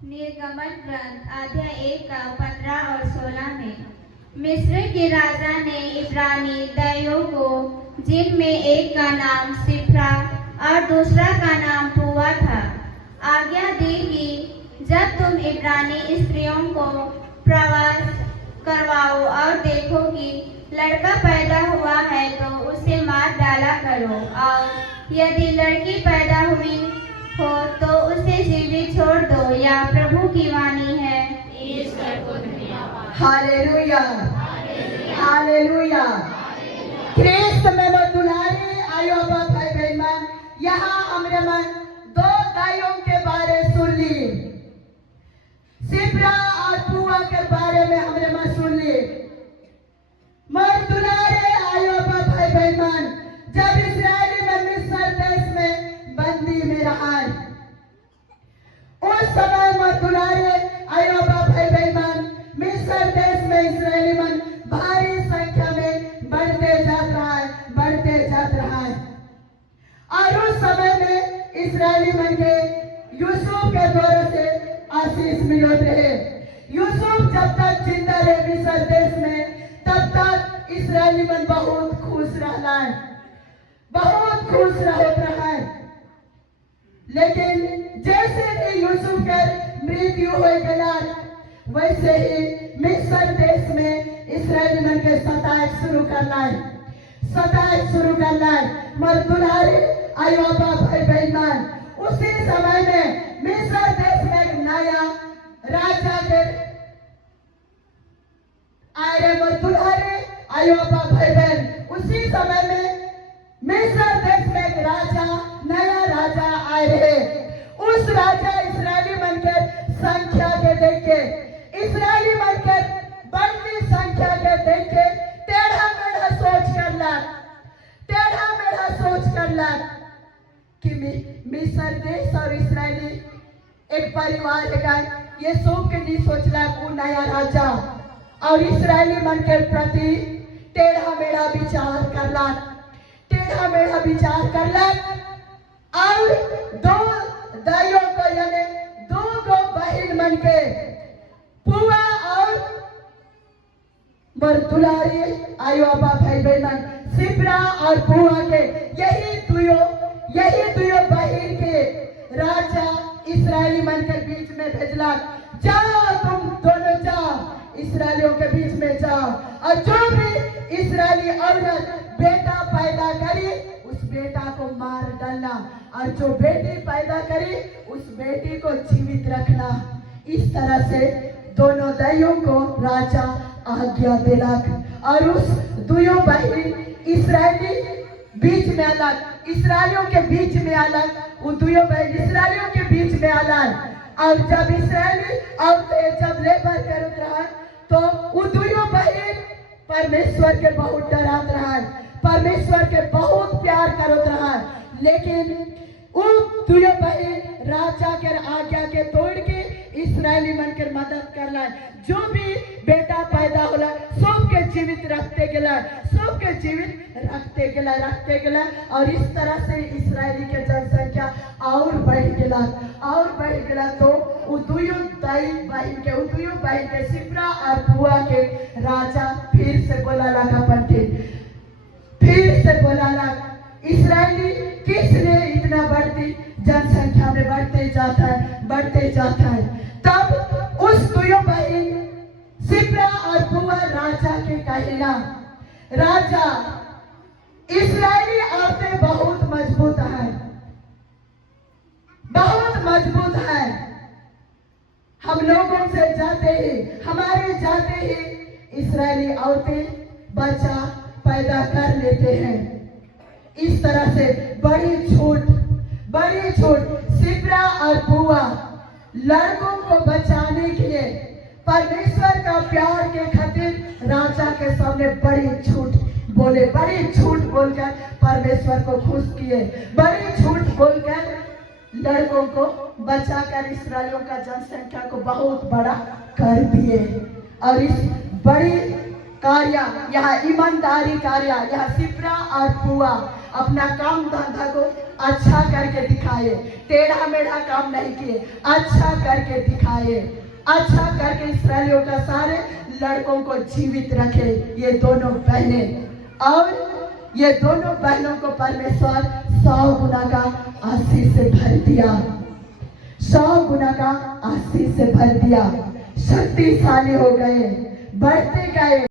निर्गमन ग्रंथ अध्याय 1 का 15 और 16 में मिस्र के राजा ने इब्रानी दैयों को, जिनमें एक का नाम सिप्रा और दूसरा का नाम पुआ था, आज्ञा दी कि जब तुम इब्रानी स्त्रियों को प्रवास करवाओ और देखो कि लड़का पैदा हुआ है तो उसे मार डाला करो, और यदि लड़की पैदा हुई हो तो उसे जीवित छोड़ दो, या प्रभु की वाणी है। ईश्वर को धन्यवाद। Hallelujah, hallelujah. ख्रिस्त में दुलारे आयो भाई बहन, यहाँ हमने मन दो गायों के बारे सुन ली, सिप्रा और पुआ के बारे में हमने मन सुन ली। मर दुलारे आयो भाई बहन, जब इस्राएली मन मिस्र देश में बंदी में रहा, उस समय मर दुलारे आयो भाई बहन, मिस्र देश में इस्राएली मन भारी संख्या में बढ़ते जात रहा है, बढ़ते जात रहा है। और उस समय में इस्राएली मन के यूसुफ के द्वारा से आशीष मिलते रहे। यूसुफ जब तक जिंदा रहे मिस्र देश में, तब तक इस्राएली मन बहुत खुश रहा है, बहुत खुश रहा है। लेकिन जैसे ही यूसुफ का मृत्यु हो गया, वैसे ही मिस्र देश में इस्राएली मन के सताए शुरू करना है, सताए शुरू करना है। मर दुलारे आयो भाई बहन, उसी समय में मिस्र देश में एक नया राजा के आए। मर दुलारे आयो भाई बहन, उसी समय में मिस्र देश में एक राजा, नया राजा आए रहे। उस राजा इस्राएली मन के संख्या के देख के, इस्राएली मन के बढ़ती संख्या के देख के टेढ़ा मेढ़ा सोच कर ला, टेढ़ा मेढ़ा सोच कर ला कि मिस्र देश और इस्राएली एक परिवार है। ये सोच के नहीं सोचला वो नया राजा और इस्राएली मन के प्रति टेढ़ा मेढ़ा विचार करला, टेढ़ा मेढ़ा विचार करला। और दो दाइयों को, यानी दो गो बहन मन के, पुआ और दुलारी आयो भाई बहन, सिप्रा और पुआ के, यही दुयो बहन के राजा इस्राएली मन के बीच में भेजला, जाओ तुम दोनों जाओ, इस्राएलियों के बीच में जाओ, और जो भी इस्राएली औरत बेटा पैदा करी उस बेटा को मार डालना, और जो बेटी पैदा करी उस बेटी को जीवित रखना। इस तरह से दोनों दैयों को राजा आज्ञा देला। और उस दुयो बहन इस्राएली बीच में अलग, इस्राएलियों के बीच में अलग, वो दुयो बहन इस्राएलियों के बीच में अलग। और जब इस्राएली औरतें जब लेबर करत रहा, तो वो दुयो बहन परमेश्वर के बहुत डरात रहा है, परमेश्वर के बहुत प्यार करत रहा है। लेकिन वो दुयो बहन राजा के आज्ञा के तोड़ के इस्राएली मन के मदद करला, जो भी बेटा पैदा होला सबके जीवित रखते गेला, सबके जीवित रखते गेला। और इस तरह से इस्राएली के जनसंख्या और बढ़ गेला, और बढ़ गेला। तो वो दुयो बहन के सिप्रा और पुआ के राजा फिर से बोला लगा पंटे, फिर से बोला लगा, इस्राएली किसने इतना बढ़ती जनसंख्या में बढ़ते जाता है, बढ़ते जाता है। तब उस दुयो बहन सिप्रा और पुआ राजा के कहना, राजा इस्राएली औरतें बहुत मजबूत है, बहुत मजबूत है, हम लोगों से जाते ही, हमारे जाते ही इस्राएली औरतें बच्चा पैदा कर लेते हैं। इस तरह से बड़ी छूट सिप्रा और पुआ लड़कों को बचाने के लिए परमेश्वर का प्यार के खातिर राजा के सामने बड़ी झूठ बोले, बड़ी झूठ बोलकर परमेश्वर को खुश किए, बड़ी झूठ बोलकर लड़कों को बचाकर इस्राएलियों का जनसंख्या को बहुत बड़ा कर दिए। और इस बड़ी कार्य, यहाँ ईमानदारी कार्य, यहाँ सिप्रा और पुआ अपना काम धंधा को अच्छा करके दिखाए, टेढ़ा मेढ़ा काम नहीं किए, अच्छा करके दिखाए, अच्छा करके इस्राएलियों का सारे लड़कों को जीवित रखे ये दोनों बहनें। और ये दोनों बहनों को परमेश्वर 100 गुना का आशीष से भर दिया, 100 गुना का आशीष से भर दिया, शक्तिशाली हो गए, बढ़ते गए।